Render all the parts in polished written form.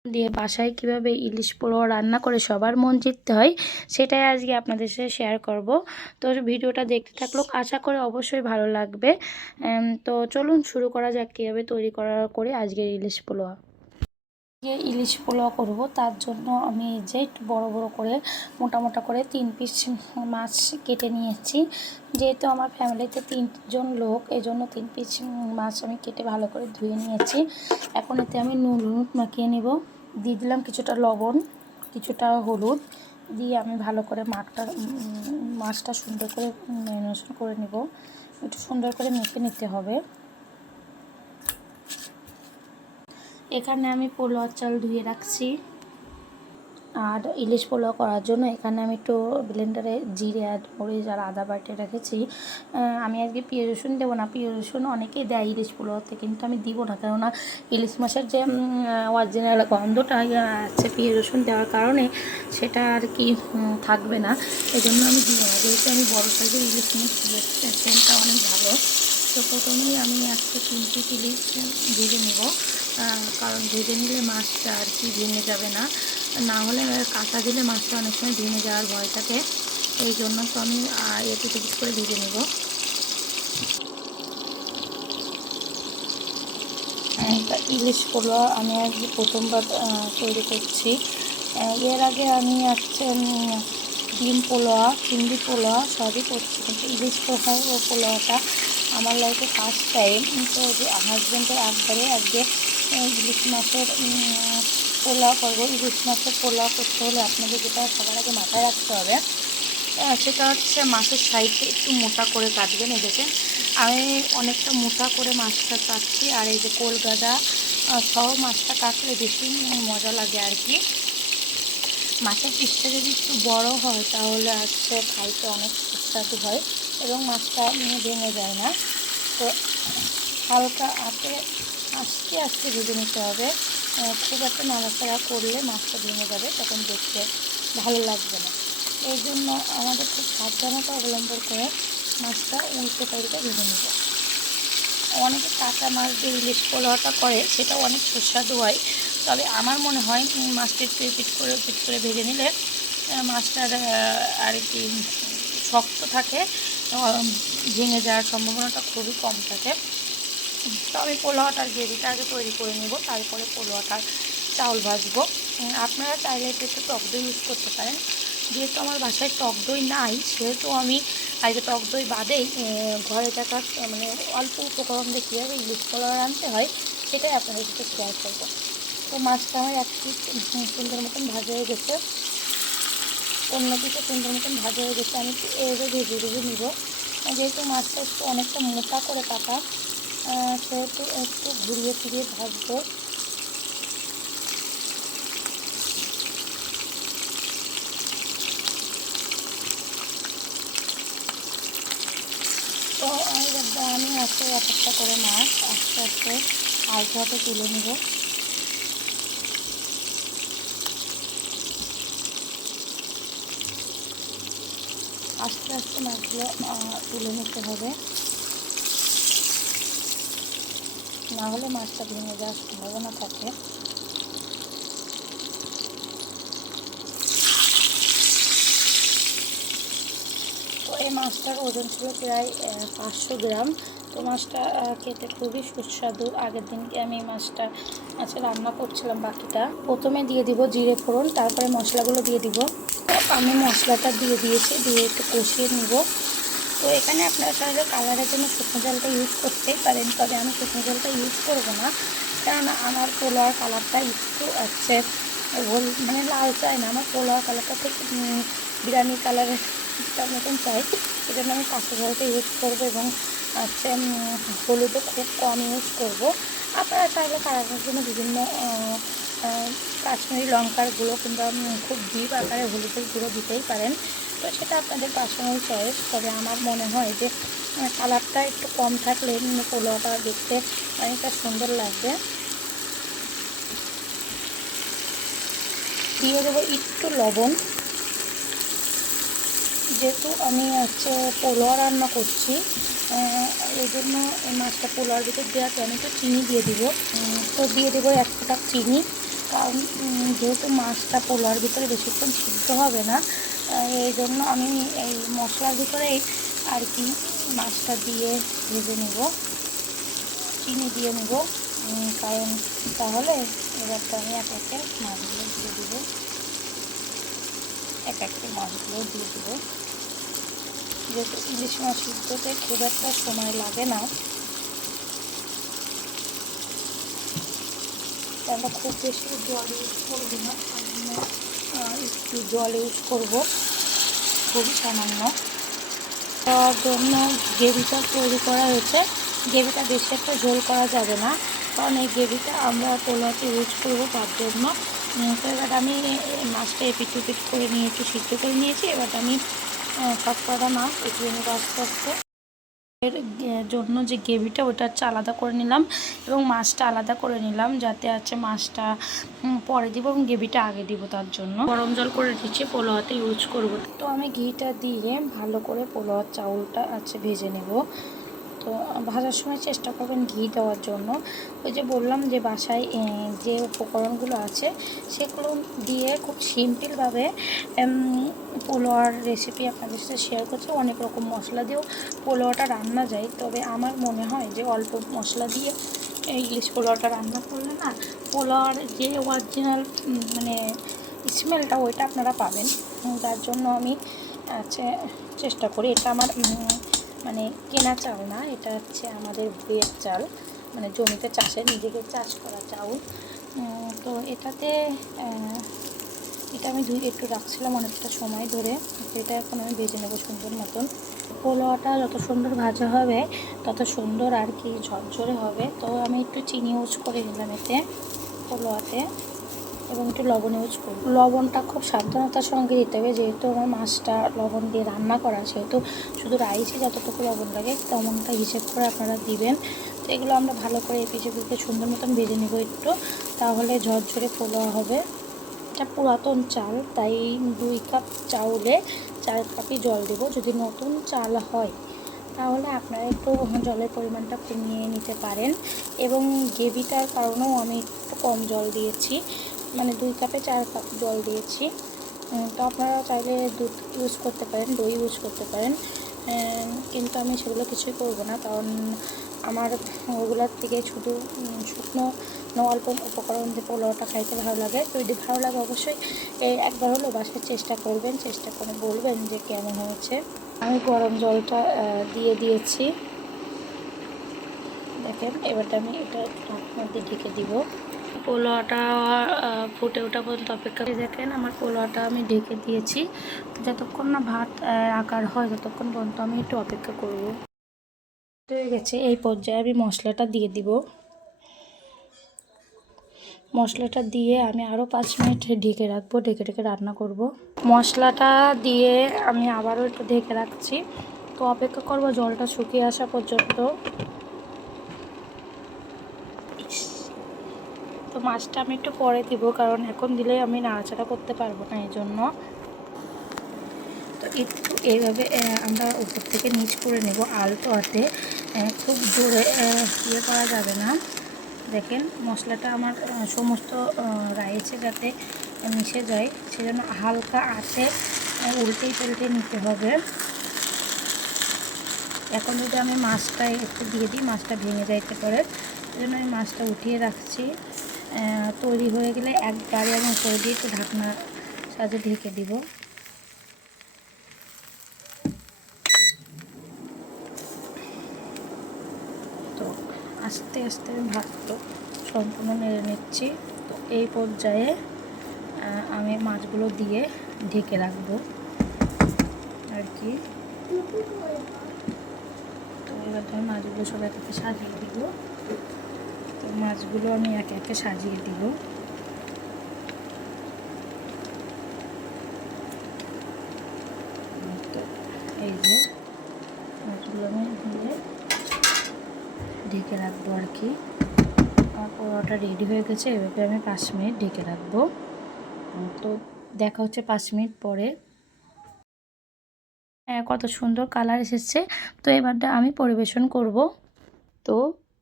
দিয়ে বাসায় কিভাবে ইলিশ পোলাও রান্না করে সবার মন জিততে হয় সেটাই আজকে আপনাদের সাথে শেয়ার করব। তো ভিডিওটা দেখতে থাকলো, আশা করে অবশ্যই ভালো লাগবে। তো চলুন শুরু করা যাক কীভাবে তৈরি করে আজকের ইলিশ পোলাও। ইলিশ পোলাও করব, তার জন্য আমি যে একটু বড় বড় করে মোটা মোটা করে 3 পিস মাছ কেটে নিয়েছি। যেহেতু আমার ফ্যামিলিতে 3 জন লোক, এই জন্য 3 পিস মাছ আমি কেটে ভালো করে ধুয়ে নিয়েছি। এখন এতে আমি নুন মাখিয়ে নেব। দিয়ে দিলাম কিছুটা লবণ, কিছুটা হলুদ দিয়ে আমি ভালো করে মাছটা সুন্দর করে ম্যারিনেশন করে নেব। একটু সুন্দর করে মেখে নিতে হবে। এখানে আমি পোলাওর চাল ধুয়ে রাখছি। আর ইলিশ পোলাও করার জন্য এখানে আমি একটু ব্লেন্ডারে জিরে আর মরিচ আর আদা বাটে রেখেছি। আমি আজকে পেঁয়াজ রসুন দেবো না, পেঁয়াজ রসুন অনেকেই দেয় ইলিশ পোলাওতে, কিন্তু আমি দিব না, কেননা ইলিশ মাছের যে অরিজিনাল গন্ধটা আছে পেঁয়াজ রসুন দেওয়ার কারণে সেটা আর কি থাকবে না, এই জন্য আমি দিব না। যেহেতু আমি বড়ো সাইজের ইলিশ মাছ, সেন্টটা অনেক ভালো। তো প্রথমেই আমি আজকে 3 পিস ইলিশ ভেজে নেব, কারণ ভেজে নিলে মাছটা আর কি ভেঙে যাবে না, না হলে কাঁচা দিলে মাছটা অনেক সময় ভেঙে যাওয়ার ভয় থাকে। এই জন্য তো আমি একটু টিকিট করে ভেজে নেব। ইলিশ পোলাও আমি আজকে প্রথমবার তৈরি করছি। এর আগে আমি ডিম পোলাও, চিংড়ি পোলাও সবই করছি, কিন্তু ইলিশ পোলাওটা আমার লাইফে ফার্স্ট টাইম। তো যে হাজব্যান্ডের একবারে আজকে ইলিশ মাছের পোলাও করবো। ইলিশ মাছের পোলাও করতে হলে আপনাদের যেটা সবার আগে মাথায় রাখতে হবে সেটা হচ্ছে মাছের সাইডে একটু মোটা করে কাটবেন। এই দেখেন আমি অনেকটা মোটা করে মাছটা কাটছি, আর এই যে কলগাদা সহ মাছটা কাটলে বেশি মজা লাগে আর কি। মাছের পিসটা যদি একটু বড় হয় তাহলে খাইতে অনেক সুস্বাদু হয় এবং মাছটা ভেঙে যায় না। তো হালকা আঁচে আস্তে আস্তে ভেজে নিতে হবে। খুব একটা নাড়াচাড়া করলে মাছটা ভেঙে যাবে, তখন দেখতে ভালো লাগবে না। এই জন্য আমাদের খুব সাবধানতা অবলম্বন করে মাছটা উল্টে পাল্টে ভেজে নেব। অনেকে কাঁচা মাছ দিয়ে ইলিশ পোলাওটা করে, সেটাও অনেক সুস্বাদু হয়, তবে আমার মনে হয় মাছটা একটু পিট করে ভেজে নিলে মাছটার আর কি শক্ত থাকে, ভেঙে যাওয়ার সম্ভাবনাটা খুবই কম থাকে। তো আমি পোলাওটার গ্রেভিটা আগে তৈরি করে নেব, তারপরে পোলাওটার চাউল ভাজবো। আপনারা চাইলে একটু টক দই ইউজ করতে পারেন। যেহেতু আমার বাসায় টক দই নাই, সেহেতু আমি আজকে টক দই বাদেই ঘরে থাকা মানে অল্প উপকরণ দিয়ে কীভাবে ইলিশ পোলাও রাঁধতে হয় সেটাই আপনাদের সাথে শেয়ার করবো। তো মাছটা আমার এক পিস সুন্দর মতন ভাজা হয়ে গেছে, অন্য পিসে সুন্দর মতন ভাজা হয়ে গেছে। আমি এইভাবে ভেজে নিব। যেহেতু মাছটা একটু অনেকটা মোটা করে কাটা, সেহেতু একটু ঘুরিয়ে ফিরিয়ে ভাজবো। তো আমি এক একটা করে মাছ আস্তে আস্তে হালকা হাতে তুলে নেব। আস্তে আস্তে মাছগুলো তুলে নিতে হবে, না হলে মাছটা ভেঙে যাওয়ার সম্ভাবনা থাকে। তো এই মাছটার ওজন ছিল প্রায় 500 গ্রাম। তো মাছটা খেতে খুবই সুস্বাদু। আগের দিনকে আমি মাছটা রান্না করছিলাম। বাকিটা প্রথমে দিয়ে দিব জিরে ফোড়ন, তারপরে মশলাগুলো দিয়ে দিব। আমি মশলাটা দিয়ে দিয়েছি, দিয়ে একটু কষিয়ে নিব। তো এখানে আপনারা চাইলে কালারের জন্য শুকনো জলটা ইউজ করতেই পারেন, তবে আমি শুকনো জলটা ইউজ করব না, কেননা আমার পোলাওয়ার কালারটা একটু মানে লাল চাই না, আমার পোলাওয়ার কালারটা ঠিক বিরিয়ানি কালারের মতন চাই। এই জন্য আমি কাঁচা জলটা ইউজ করবো এবং হলুদও খুব কম ইউজ করব। আপনারা চাইলে কালারের জন্য বিভিন্ন কাশ্মীরি লঙ্কার গুঁড়ো কিংবা খুব ডিপ আকারে হলুদের গুঁড়ো দিতেই পারেন। তো সেটা আপনাদের পার্সোনাল চয়েস, তবে আমার মনে হয় যে কালারটা একটু কম থাকলে পোলাওটা দেখতে অনেকটা সুন্দর লাগবে। দিয়ে দেবো একটু লবণ। যেহেতু আমি পোলাও রান্না করছি, এই জন্য এই মাছটা পোলাওর ভিতর দেওয়াতে আমি একটু চিনি দিয়ে দিব। তো দিয়ে দেবো 1 ফোঁটা চিনি। কারণ যেহেতু মাছটা পোলাওর ভিতরে বেশিক্ষণ সিদ্ধ হবে না, এই জন্য আমি এই মশলার ভিতরেই আর কি মাছটা দিয়ে ভেজে নেব, চিনি দিয়ে নেব। কারণ তাহলে এবার তো আমি এক একে মাছগুলো দিয়ে দেবো, এক একে মাছগুলো দিয়ে দেবো। যেহেতু ইলিশ মাছ সিদ্ধতে খুব একটা সময় লাগে না, আমরা খুব বেশি জল ইউজ করবো না, একটু জল ইউজ করবো, খুবই সামান্য। তার জন্য গ্রেভিটা তৈরি করা হয়েছে। গ্রেভিটা বেশি একটা ঝোল করা যাবে না, কারণ এই গ্রেভিটা আমরা পোলাওতে ইউজ করবো, তার জন্য। তো এবার আমি মাছটা এপিট উপিট করে নিয়ে একটু সিদ্ধ করে নিয়েছি। এবার আমি সব কটা মাছ একটু আস্তে আস্তে এর জন্য যে গ্রেভিটা ওটা হচ্ছে আলাদা করে নিলাম, এবং মাছটা আলাদা করে নিলাম, যাতে আছে মাছটা পরে দিব এবং গ্রেভিটা আগে দিব। তার জন্য গরম জল করে দিচ্ছি, পোলাওতে ইউজ করব। তো আমি ঘিটা দিয়ে ভালো করে পোলাওয়ার চাউলটা আছে ভেজে নেব। তো ভাজার সময় চেষ্টা করবেন ঘি দেওয়ার জন্য। ওই যে বললাম যে বাসায় যে উপকরণগুলো আছে সেগুলো দিয়ে খুব সিম্পলভাবে পোলাওয়ার রেসিপি আপনাদের সাথে শেয়ার করছি। অনেক রকম মশলা দিয়েও পোলাওটা রান্না যায়, তবে আমার মনে হয় যে অল্প মশলা দিয়ে ইলিশ পোলাওটা রান্না করলে না, পোলাওয়ার যে অরিজিনাল মানে স্মেলটা ওইটা আপনারা পাবেন। তার জন্য আমি চেষ্টা করি। এটা আমার মানে কেনা চাল না, এটা হচ্ছে আমাদের ভুঁইয়ের চাল, মানে জমিতে চাষের নিজেকে চাষ করা চাউল। তো এটা আমি একটু রাখছিলাম অনেকটা সময় ধরে। এটা এখন আমি ভেজে নেবো সুন্দর মতন। পোলাওটা যত সুন্দর ভাজা হবে তত সুন্দর আর কি ঝরঝরে হবে। তো আমি একটু চিনি ইউজ করে নিলাম এতে পোলাওতে, এবং একটু লবণ ইউজ করব। লবণটা খুব সাবধানতার সঙ্গে দিতে হবে, যেহেতু আমার মাছটা লবণ দিয়ে রান্না করা, সেহেতু শুধু রাইসে যতটুকু লবণ লাগে তেমনটা হিসেব করে আপনারা দিবেন। তো এগুলো আমরা ভালো করে এপিঠে সুন্দর মতন ভেজে নেব একটু, তাহলে ঝরঝরে পোলাও হবে। এটা পুরাতন চাল, তাই 2 কাপ চাউলে 4 কাপই জল দেব। যদি নতুন চাল হয় তাহলে আপনারা একটু জলের পরিমাণটা কমিয়ে নিতে পারেন, এবং গ্রেভিটার কারণেও আমি একটু কম জল দিয়েছি, মানে 2 কাপে 4 কাপ জল দিয়েছি। তো আপনারা চাইলে দুধ ইউজ করতে পারেন, দই ইউজ করতে পারেন, কিন্তু আমি সেগুলো কিছুই করব না, কারণ আমার ওগুলোর থেকে শুধু শুকনো অল্প উপকরণ দিয়ে পোলাওটা খাইতে ভালো লাগে। তো যদি ভালো লাগে অবশ্যই একবার হলেও বাসায় চেষ্টা করবেন, চেষ্টা করে বলবেন যে কেমন হয়েছে। আমি গরম জলটা দিয়ে দিয়েছি, দেখেন। এবার আমি এটা ঢাকনা দিয়ে ঢেকে দিব। পোলাওটা ফুটে ওঠা পর্যন্ত অপেক্ষা করে। দেখেন আমার পোলাওটা আমি ঢেকে দিয়েছি, যতক্ষণ না ভাত আকার হয় ততক্ষণ পর্যন্ত আমি একটু অপেক্ষা করব। হয়ে গেছে, এই পর্যায়ে আমি মশলাটা দিয়ে দিব। মশলাটা দিয়ে আমি আরও 5 মিনিট ঢেকে রাখবো, ঢেকে রান্না করব। মশলাটা দিয়ে আমি আবারও একটু ঢেকে রাখছি। তো অপেক্ষা করব জলটা শুকিয়ে আসা পর্যন্ত। তো মাছটা আমি একটু পরে দিব, কারণ এখন দিলে আমি নাড়াচাড়া করতে পারবো না, এই জন্য। তো একটু এইভাবে আমরা উপর থেকে নিচ করে নেব আলতো হাতে, খুব জোরে ইয়ে করা যাবে না। দেখেন মশলাটা আমার সমস্ত রাইসে যাতে মিশে যায়, সেজন্য হালকা আঁচে উল্টে নিতে হবে। এখন যদি আমি মাছটা একটু দিয়ে দিই, মাছটা ভেঙে যাইতে পারে, সেজন্য আমি মাছটা উঠিয়ে রাখছি। তৈরি হয়ে গেলে একবারে আমি উপরে দিয়ে একটু ঢাকনা সাথে ঢেকে দিব। তো আস্তে আস্তে ভাতটা সম্পূর্ণ নেড়ে নিচ্ছি। তো এই পর্যায়ে আমি মাছগুলো দিয়ে ঢেকে রাখবো আর কি। তো এবার আমি মাছগুলো সব এক একে সাজিয়ে দিব। তো মাছগুলো আমি এক একে সাজিয়ে দিব। তো এই যে মাছগুলো আমি দিয়ে ঢেকে রাখবো আর কি। আমার পোলাওটা রেডি হয়ে গেছে, এভাবে আমি 5 মিনিট ঢেকে রাখবো। তো দেখা হচ্ছে 5 মিনিট পরে। কত সুন্দর কালার এসেছে। তো এবারটা আমি পরিবেশন করব। তো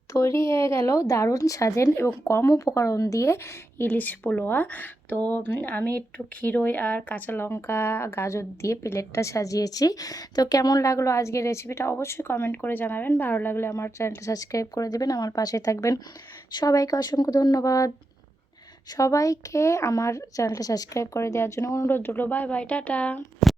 তৈরি হয়ে গেল দারুণ স্বাদের এবং কম উপকরণ দিয়ে ইলিশ পোলোয়া। তো আমি একটু ক্ষীরই আর কাঁচা লঙ্কা গাজর দিয়ে প্লেটটা সাজিয়েছি। তো কেমন লাগলো আজকের রেসিপিটা অবশ্যই কমেন্ট করে জানাবেন। ভালো লাগলে আমার চ্যানেলটা সাবস্ক্রাইব করে দেবেন, আমার পাশে থাকবেন। সবাইকে অসংখ্য ধন্যবাদ। সবাইকে আমার চ্যানেলটা সাবস্ক্রাইব করে দেওয়ার জন্য অনুরোধ রইল। Bye bye, tata.